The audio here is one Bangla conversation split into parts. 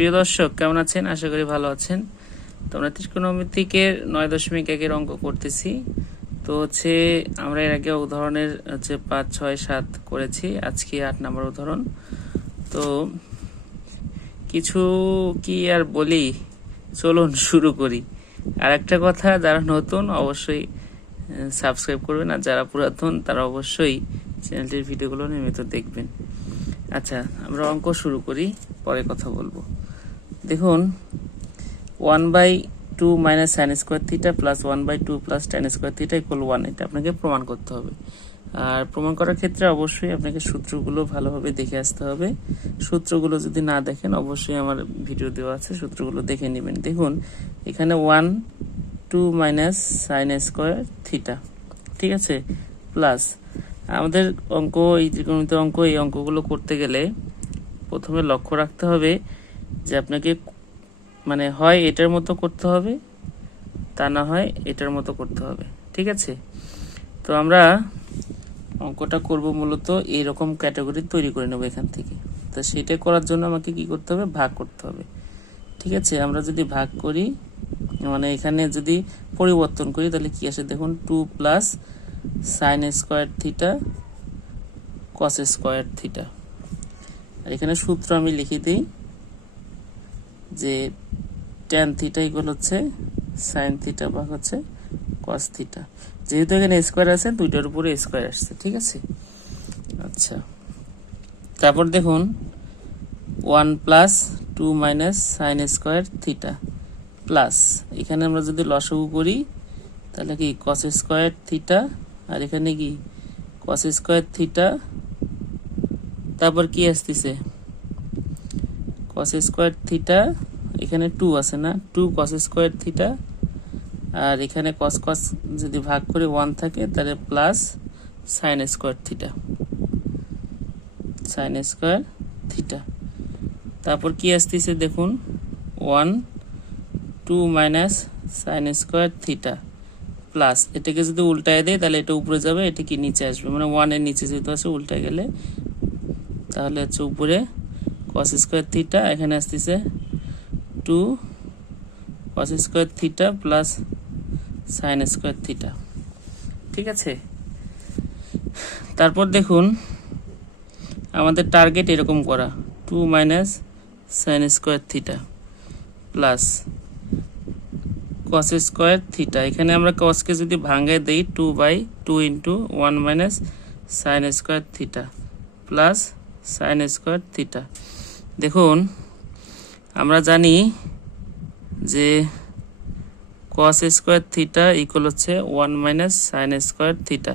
প্রিয় দর্শক, কেমন আছেন? আশা করি ভালো আছেন। তো আমরা ত্রিকোণমিতিকের নয় দশমিক একের অঙ্ক করতেছি। তো হচ্ছে আমরা এর আগে উদাহরণের হচ্ছে পাঁচ, ছয়, সাত করেছি। আজকে আট নম্বর উদাহরণ। তো কিছু কি আর বলি? চলুন শুরু করি। আর একটা কথা, যারা নতুন অবশ্যই সাবস্ক্রাইব করবেন। আর যারা পুরাতন, তারা অবশ্যই চ্যানেলটির ভিডিওগুলো নিয়মিত দেখবেন। আচ্ছা আমরা অঙ্ক শুরু করি, পরে কথা বলব। দেখুন one by two minus sine square theta plus one by two plus ten square theta equal one এটা আপনাকে প্রমাণ করতে হবে। আর প্রমাণ করার ক্ষেত্রে অবশ্যই আপনাকে সূত্রগুলো ভালোভাবে দেখে আসতে হবে। সূত্রগুলো যদি না দেখেন, অবশ্যই আমার ভিডিও দেওয়া আছে, সূত্রগুলো দেখে নেবেন। দেখুন, এখানে one two minus sine square theta ঠিক আছে? প্লাস আমাদের অঙ্ক, এই ত্রিকোণমিত অঙ্ক, এই অঙ্কগুলো করতে গেলে প্রথমে লক্ষ্য রাখতে হবে যে আপনাকে মানে হয় এটার মতো করতে হবে, তা না হয় এটার মতো করতে হবে, ঠিক আছে? তো আমরা অঙ্কটা করব মূলত এইরকম ক্যাটাগরি তৈরি করে নেব এখান থেকে। তো সেটা করার জন্য আমাকে কি করতে হবে? ভাগ করতে হবে, ঠিক আছে? আমরা যদি ভাগ করি মানে এখানে যদি পরিবর্তন করি, তাহলে কি আসে? দেখুন two plus sine square theta cos square theta আর এখানে সূত্র আমি লিখে দিই যে ট্যান থিটা ইকুয়াল হচ্ছে সাইন থিটা বা হচ্ছে কস থিটা যেহেতু এখানে স্কোয়ার আছে, দুইটার উপরে স্কোয়ার আসছে, ঠিক আছে? আচ্ছা। তারপর দেখুন one plus two minus sine square theta plus এখানে আমরা যদি লসগু করি, তাহলে কি কস স্কোয়ার থিটা আর এখানে কি? কস স্কোয়ার থিটা তারপর কি আসতেছে? কস স্কোয়ার থিটা এখানে টু আছে না? টু কস স্কোয়ার থিটা আর এখানে কস কস যদি ভাগ করে ওয়ান থাকে, তাহলে plus sine square theta sine square theta তারপর কি আসতেছে দেখুন? One two minus sine square theta plus এটাকে যদি উল্টায় দেয়, তাহলে এটা উপরে যাবে, এটা কি নিচে আসবে? মানে ওয়ানের নিচে যেহেতু আছে উল্টায় গেলে, তাহলে হচ্ছে উপরে কস স্কোয়ার থিটা এখানে আসতেছে two cos square theta plus sine square theta ঠিক আছে? তারপর দেখুন, আমাদের টার্গেট এরকম করা two minus sine square theta plus cos square theta এখানে আমরা কসকে যদি ভাঙায় দিই two by two into one minus sine square theta plus sine square theta দেখুন, আমরা জানি যে কস স্কোয়ার থিটা ইকুয়াল হচ্ছে one minus sine square theta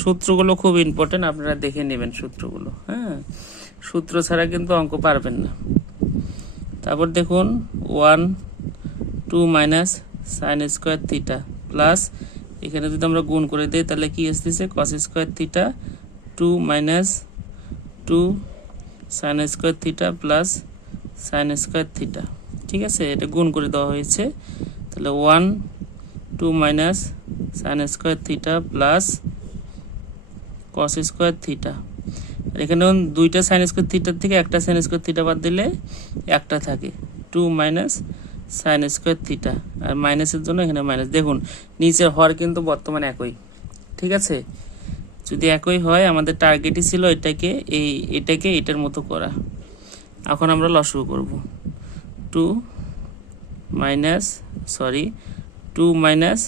সূত্রগুলো খুব ইম্পর্টেন্ট আপনারা দেখে নেবেন সূত্রগুলো হ্যাঁ? সূত্র ছাড়া কিন্তু অঙ্ক পারবেন না। তারপর দেখুন one two minus sine square theta plus এখানে যদি আমরা গুণ করে দিই, তাহলে কি আসতেছে? Cos square theta two minus two sine square theta plus sine square theta ঠিক আছে? এটা গুণ করে দেওয়া হয়েছে। তাহলে one two minus sine square theta plus cos square theta এখানে দুইটা সাইন স্কোয়ার থিটার থেকে একটা সাইন স্কোয়ার থিটা বাদ দিলে একটা থাকে। Two minus sine square theta আর মাইনাসের জন্য এখানে মাইনাস দেখুন, নিচের হর কিন্তু বর্তমানে একই, ঠিক আছে? যদি একই হয়, আমাদের টার্গেটই ছিল এটাকে, এই এটাকে এটার মতো করা। এখন আমরা লসগু করব। Two minus sorry two minus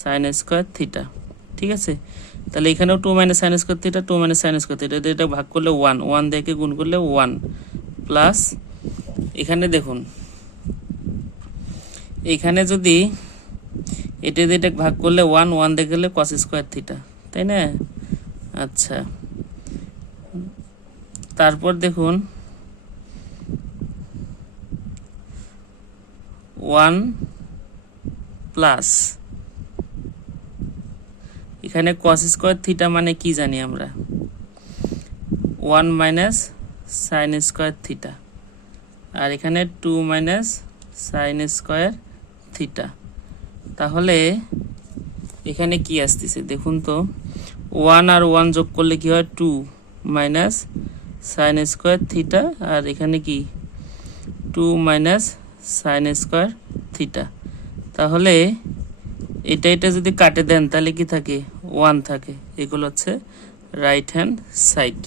sine square theta ঠিক আছে? তাহলে এখানেও two minus sine square theta two minus sine square theta এটা ভাগ করলে ওয়ান ওয়ান দেখে গুণ করলে ওয়ান প্লাস এখানে দেখুন এখানে যদি এটা দিয়ে এটা ভাগ করলে ওয়ান ওয়ান দেখে গেলে কস স্কোয়ার থিটা তাই না? আচ্ছা। তারপর দেখুন ওয়ান প্লাস এখানে কস স্কোয়ার থিটা মানে কি জানি আমরা? One minus sine square theta আর এখানে two minus sine square theta. তাহলে এখানে কি আসতেছে? দেখুন তো, ওয়ান আর ওয়ান যোগ করলে কি হয়? Two minus sine square theta, আর এখানে কি? Two minus sine square theta. তাহলে এটা এটা যদি কাটে দেন, তাহলে কি থাকে? ওয়ান থাকে। এগুলো হচ্ছে রাইট হ্যান্ড সাইড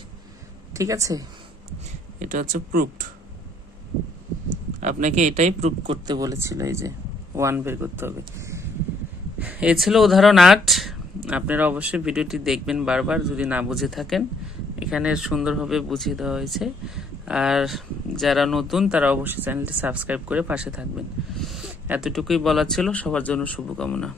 ঠিক আছে? এটা হচ্ছে প্রুফড আপনাকে এটাই প্রুফ করতে বলেছিল এই যে। ওয়ান বের করতে হবে। এ ছিল উদাহরণ আট। আপনারা অবশ্যই ভিডিওটি দেখবেন বারবার, যদি না বুঝে থাকেন। এখানে সুন্দরভাবে বুঝিয়ে দেওয়া হয়েছে। আর যারা নতুন, তারা অবশ্যই চ্যানেলটি সাবস্ক্রাইব করে পাশে থাকবেন। এতটুকুই বলার ছিল। সবার জন্য শুভকামনা।